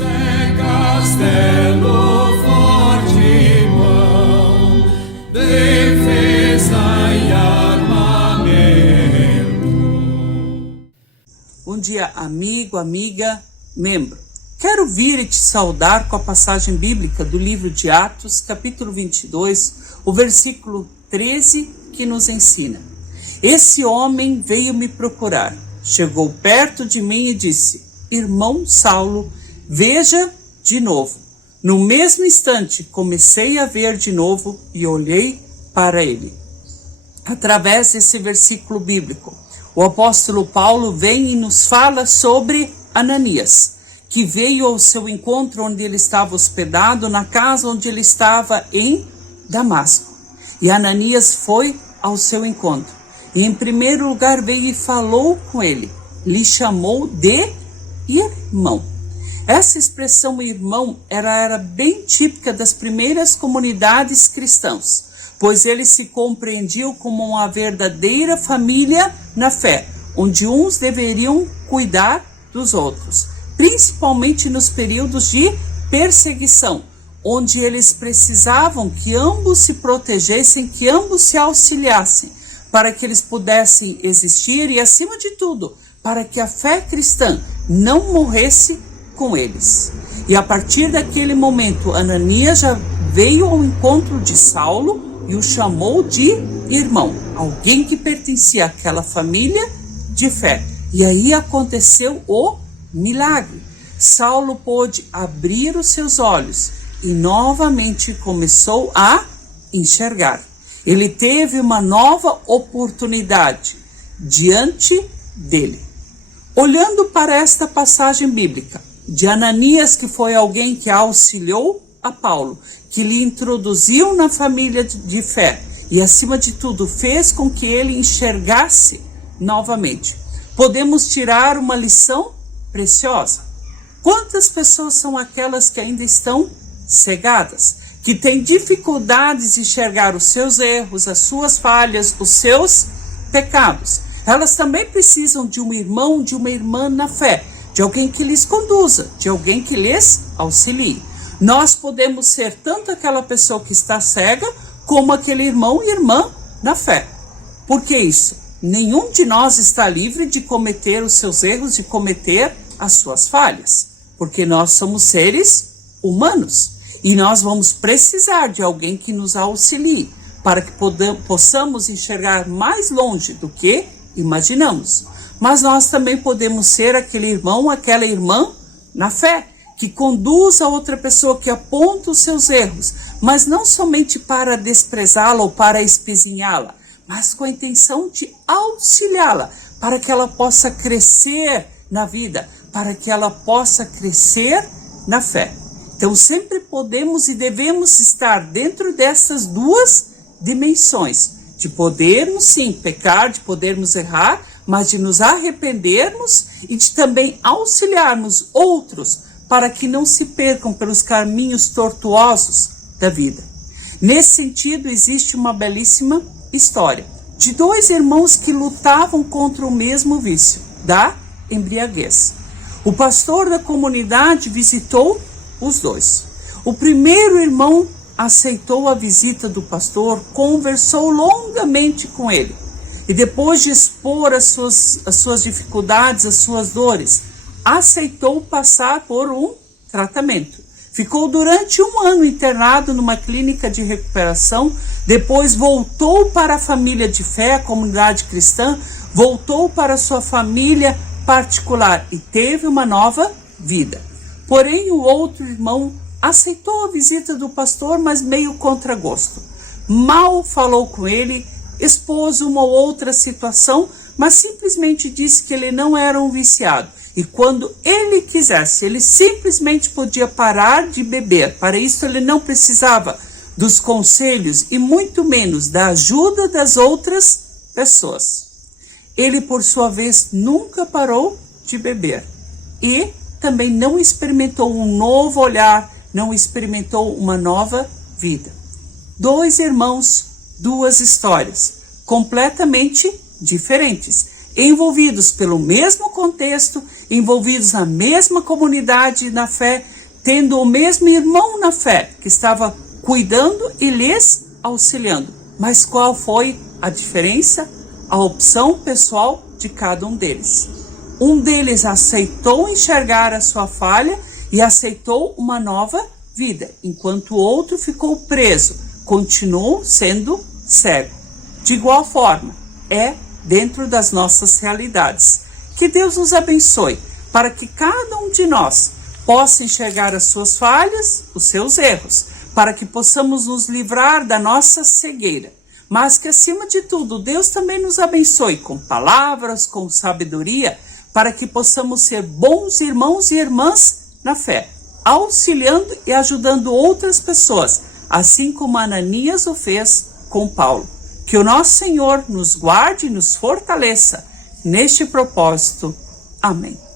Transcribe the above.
é castelo forte, mão, defesa e armamento. Bom dia, amigo, amiga, membro. Quero vir e te saudar com a passagem bíblica do livro de Atos, capítulo 22, o versículo 13, que nos ensina: esse homem veio me procurar, chegou perto de mim e disse: irmão Saulo, veja de novo. No mesmo instante, comecei a ver de novo e olhei para ele. Através desse versículo bíblico, o apóstolo Paulo vem e nos fala sobre Ananias, que veio ao seu encontro onde ele estava hospedado, na casa onde ele estava em Damasco. E Ananias foi ao seu encontro. E em primeiro lugar veio e falou com ele, lhe chamou de irmão. Essa expressão irmão era bem típica das primeiras comunidades cristãs, pois eles se compreendiam como uma verdadeira família na fé, onde uns deveriam cuidar dos outros, principalmente nos períodos de perseguição, onde eles precisavam que ambos se protegessem, que ambos se auxiliassem, para que eles pudessem existir e, acima de tudo, para que a fé cristã não morresse com eles. E a partir daquele momento, Ananias já veio ao encontro de Saulo e o chamou de irmão, alguém que pertencia àquela família de fé. E aí aconteceu o milagre. Saulo pôde abrir os seus olhos e novamente começou a enxergar. Ele teve uma nova oportunidade diante dele. Olhando para esta passagem bíblica de Ananias, que foi alguém que auxiliou a Paulo, que lhe introduziu na família de fé e, acima de tudo, fez com que ele enxergasse novamente, podemos tirar uma lição preciosa. Quantas pessoas são aquelas que ainda estão cegadas, que têm dificuldades de enxergar os seus erros, as suas falhas, os seus pecados? Elas também precisam de um irmão, de uma irmã na fé, de alguém que lhes conduza, de alguém que lhes auxilie. Nós podemos ser tanto aquela pessoa que está cega, como aquele irmão e irmã na fé. Por que isso? Nenhum de nós está livre de cometer os seus erros, de cometer as suas falhas, porque nós somos seres humanos e nós vamos precisar de alguém que nos auxilie para que possamos enxergar mais longe do que imaginamos. Mas nós também podemos ser aquele irmão, aquela irmã na fé, que conduz a outra pessoa, que aponta os seus erros, mas não somente para desprezá-la ou para espezinhá-la, mas com a intenção de auxiliá-la, para que ela possa crescer na vida, para que ela possa crescer na fé. Então sempre podemos e devemos estar dentro dessas duas dimensões, de podermos sim pecar, de podermos errar, mas de nos arrependermos e de também auxiliarmos outros para que não se percam pelos caminhos tortuosos da vida. Nesse sentido, existe uma belíssima história de dois irmãos que lutavam contra o mesmo vício, da embriaguez. O pastor da comunidade visitou os dois. O primeiro irmão aceitou a visita do pastor, conversou longamente com ele e, depois de expor as suas dificuldades, as suas dores, aceitou passar por um tratamento. Ficou durante 1 ano internado numa clínica de recuperação, depois voltou para a família de fé, a comunidade cristã, voltou para sua família particular e teve uma nova vida. Porém, o outro irmão aceitou a visita do pastor, mas meio contra gosto. Mal falou com ele, expôs uma ou outra situação, mas simplesmente disse que ele não era um viciado. E quando ele quisesse, ele simplesmente podia parar de beber. Para isso, ele não precisava dos conselhos e muito menos da ajuda das outras pessoas. Ele, por sua vez, nunca parou de beber. E também não experimentou um novo olhar, não experimentou uma nova vida. Dois irmãos, duas histórias completamente diferentes. envolvidos pelo mesmo contexto, envolvidos na mesma comunidade na fé, tendo o mesmo irmão na fé, que estava cuidando e lhes auxiliando. Mas qual foi a diferença? A opção pessoal de cada um deles. Um deles aceitou enxergar a sua falha e aceitou uma nova vida, enquanto o outro ficou preso, continuou sendo cego. De igual forma, é dentro das nossas realidades. Que Deus nos abençoe, para que cada um de nós possa enxergar as suas falhas, os seus erros, para que possamos nos livrar da nossa cegueira. Mas que, acima de tudo, Deus também nos abençoe com palavras, com sabedoria, para que possamos ser bons irmãos e irmãs na fé, auxiliando e ajudando outras pessoas, assim como Ananias o fez com Paulo. Que o nosso Senhor nos guarde e nos fortaleça neste propósito. Amém.